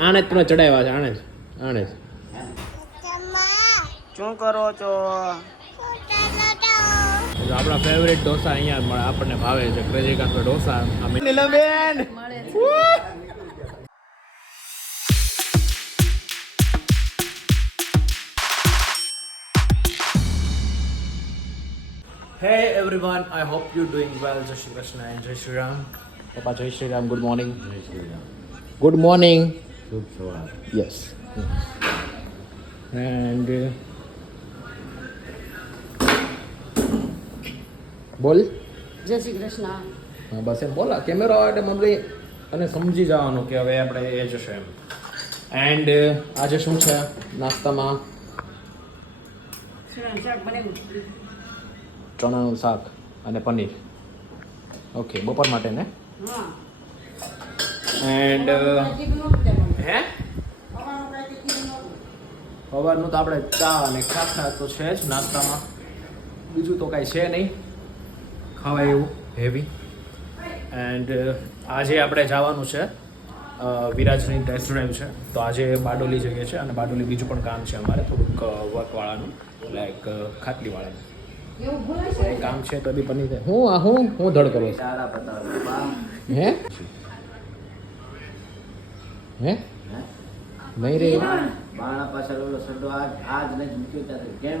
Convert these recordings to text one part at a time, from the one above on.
આને જ તમે ચડાવ્યા છે આને જ શું કરો છો? આપણા ફેવરેટ ઢોસા અહીંયા જ મળે, આપણને ભાવે છે ક્રેઝી કાફે ઢોસા. નીલમબેન Hey everyone, I hope you're doing well. Jai Shri Krishna and Jai Shri Ram. Papa Jai Shri Ram, good morning. Jai Shri Ram. Good morning. Shubh Sawar. Yes. And બોલ. જય શ્રી કૃષ્ણ. હા બસ એમ બોલા કેમેરો આવે એટલે mummy અને સમજી જવાનું કે હવે આપણે એ જશે એમ. એન્ડ આજે શું છે નાસ્તામાં? ચણાનું શાક અને પનીર. ઓકે, બપોર માટે ને? એન્ડ હે સવારનું તો આપણે ચા અને ખાખરા તો છે જ નાસ્તામાં, બીજું તો કાંઈ છે નહીં ખાવાય એવું હેવી. એન્ડ આજે આપણે જવાનું છે વિરાજની ટેસ્ટ ડ્રાઈવ છે, તો આજે બારડોલી જઈએ છીએ અને બારડોલી બીજું પણ કામ છે અમારે થોડુંક વર્કવાળાનું, લાઈક ખાટલીવાળાનું એ કામ છે. તો બી પનીર હું ધડ કરું હે નહીં રે બાણા પાછળ ઓલો સડો આજ નહીં મૂક્યો ત્યારે કેમ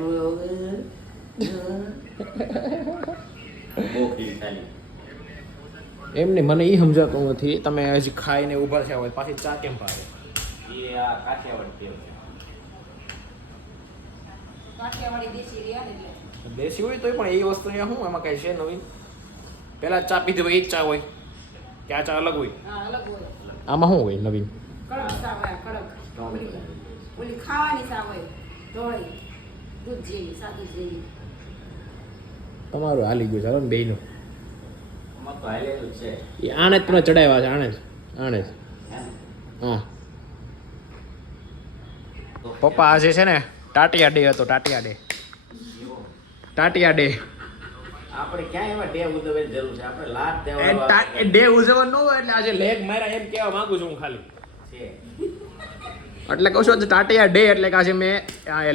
એમ નહીં, મને એ સમજાતું નથી. તમે હજી ખાઈને ઊભા થયા હોય પાછી ચા કેમ ભાવે? એ આ કાઠિયાવાડી દેશી હોય તોય પણ એ વસ્તુ અહીંયા શું એમાં કાંઈ છે નવીન? પહેલા ચા પીધી હોય એ જ ચા હોય કે આ ચા અલગ હોય? આમાં શું હોય નવીન? કડક ચા હોય, કડક. ઓલી ખાવાની ચા હોય, ધોળી દૂધ જેવી, સાદું જેવી. તમારું હાલી ગયું ચાલો ને બેયનું. આમાં તો હાલેલું જ છે. એ આને જ તમે ચડાવ્યા છે આને જ હા. પપ્પા આજે છે ને ટાટિયા ડે હતો, ટાટિયા ડે આપણે ક્યાં એમાં ડે ઉજવવાની જરૂર છે? આપણે લાભ દેવા ડે ઉજવવા ન હોય એટલે આજે લેગ માર્યા એમ કહેવા માંગુ છું હું ખાલી. છે. એટલે કહું છું ટાટિયા ડે એટલે કે આજે મેં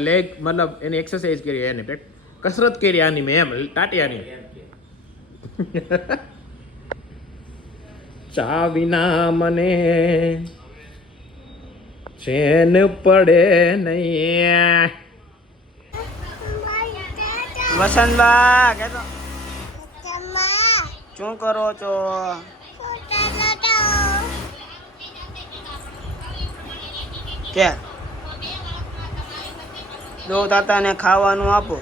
લેગ મતલબ એની એક્સરસાઇઝ કરી, એની કસરત કરી આની મેં એમ ટાટિયાની. ચા વિના મને ચેન પડે નહીં. વસંતબા કેતો શું કરો છો? કે દો તાતાને ખાવાનું આપો.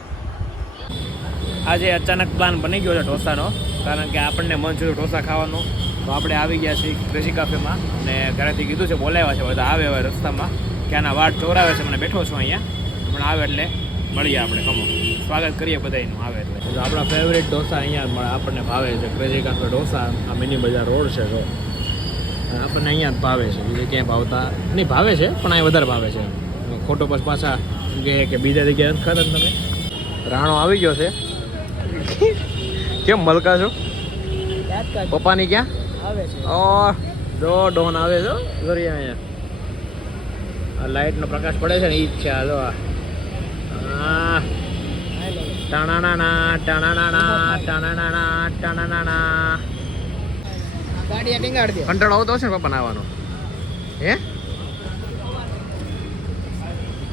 આજે અચાનક પ્લાન બની ગયો છે ઢોસાનો, કારણ કે આપણને મન થયું ઢોસા ખાવાનું, તો આપણે આવી ગયા છીએ ક્રેઝી કાફેમાં અને ઘરેથી કીધું છે બોલાવ્યા છે બધા આવે હવે રસ્તામાં કે આના વાટ ચોરાવે છે, મને બેઠો છું અહીંયા, પણ આવે એટલે મળીએ આપણે. કમો સ્વાગત કરીએ બધાનું આવે એટલે. તો આપણા ફેવરેટ ઢોસા અહીંયા જ મળે, આપણને ભાવે છે ક્રેઝી કાફે ઢોસા. આ મિની બજાર રોડ છે તો આપણને અહીંયા જ ભાવે છે, બીજે ક્યાંય ભાવતા નહીં. ભાવે છે પણ અહીંયા વધારે ભાવે છે. ખોટો પછી પાછા કે બીજા જગ્યાએ નથી ખાતા તમે. રાણો આવી ગયો છે. કેમ મલકા છો? પપ્પાની ક્યાં આવે છે? ઓ જો ડોન આવે છે ઘરે અહીંયા. આ લાઇટનો પ્રકાશ પડે છે ને એ જ છે. આ જો ગાડી ટીંગાડ દે. કંટાળો આવતો હશે ને પપ્પાને આવવાનો? હે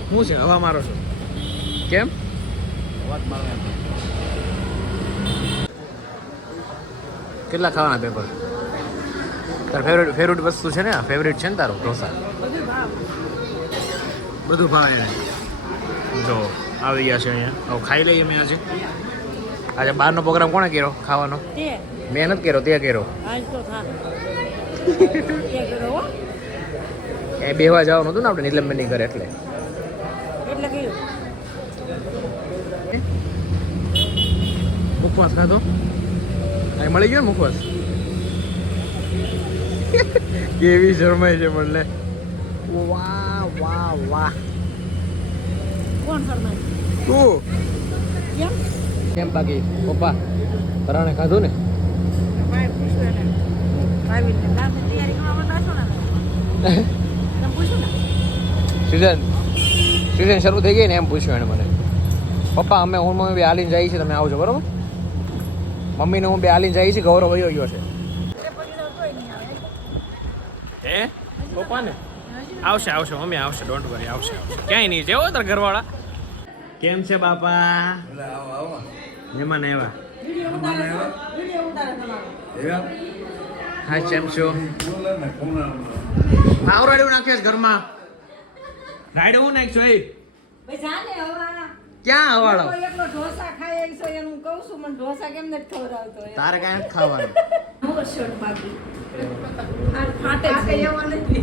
શું છે? હવા મારો છો કેમ? કેટલા ખાવાના પેપર? તાર ફેવરેટ વસ્તુ છે ને, આ ફેવરેટ છે ને તારો ઢોસા? બધું ભાવે ને. જો આવી ગયા છે અહીંયા, હવે ખાઈ લઈએ. મેં આજે બહારનો પ્રોગ્રામ કોણે કર્યો ખાવાનો? મેં નથી કર્યો, તે કર્યો. એ બેહવા જવાનું હતું ને આપણે નીલમબેનની ઘરે, એટલે મુખવાસ ખાધો. અહીં મળી ગયો ને મુખવાસ. કેવી શરમાય છે મને. વાહ વાહ વાહ. કોણ ફરમાય? તું કેમ બાકી પપ્પા પરાણે ખાધું ને? ભાઈ પૂછ્યું ને ભાભીને ડાન્સની તૈયારી કરવા બતાવશો ને તમે પૂછો ને સીઝન શરૂ થઈ ગઈ ને એમ પૂછ્યું એને મને પપ્પા અમે હું મમ્મી બે હાલીને જઈએ છીએ તમે આવજો બરોબર મમ્મીને હું બે હાલીને જઈએ છીએ ગૌરવ વયો ગયો છે હે પપ્પા ને આવશે આવશે મમ્મી આવશે ડોન્ટ વરી આવશે ક્યાંય નહીં જેવો તાર ઘરવાળા કેમ છે બાપા મહેમાન આવ્યા વિડીયો ઉતારે તમારો હા કેમ છો આવરાડ્યું નાખ્યો છે ઘરમાં રાઈડ હું નાખ્યો એ ભાઈ જાને હવાના ક્યાં હવાડો કોઈ એકલો ઢોસા ખાય એમ છો એનું કહું છું મને ઢોસા કેમ નથી ખવડાવતો એમ. તારે કાંઈ નથી ખાવાનું હું શર્ટ બાકી ફાટે છે એવો નથી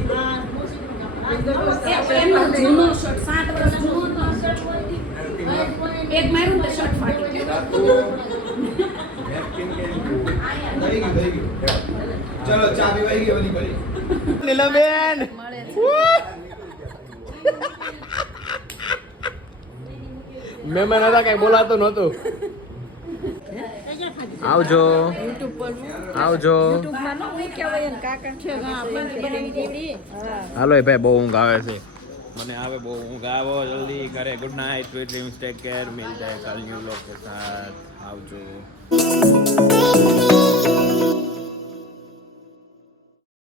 એનો જૂનો શર્ટ 7 વર્ષ જૂનો તો શર્ટ હોય એક મારું તો શર્ટ ફાટી ગયું ચલો ચા પીવાઈ ગઈ ઓલી પડી નીલાબેન મહેમાન હતા કઈ બોલાતો નહોતું આવજો યુટ્યુબ પર આવજો યુટ્યુબ માં નો હું કહેવાય ને કાકા છે આપણે બનાવી દેવી હાલો એ ભાઈ બહુ ઊંઘ આવે છે મને આવે બહુ ઊંઘ આવો જલ્દી કરે good night sweet dreams take care મિલતે હૈ કલ ન્યू लोग के साथ આવજો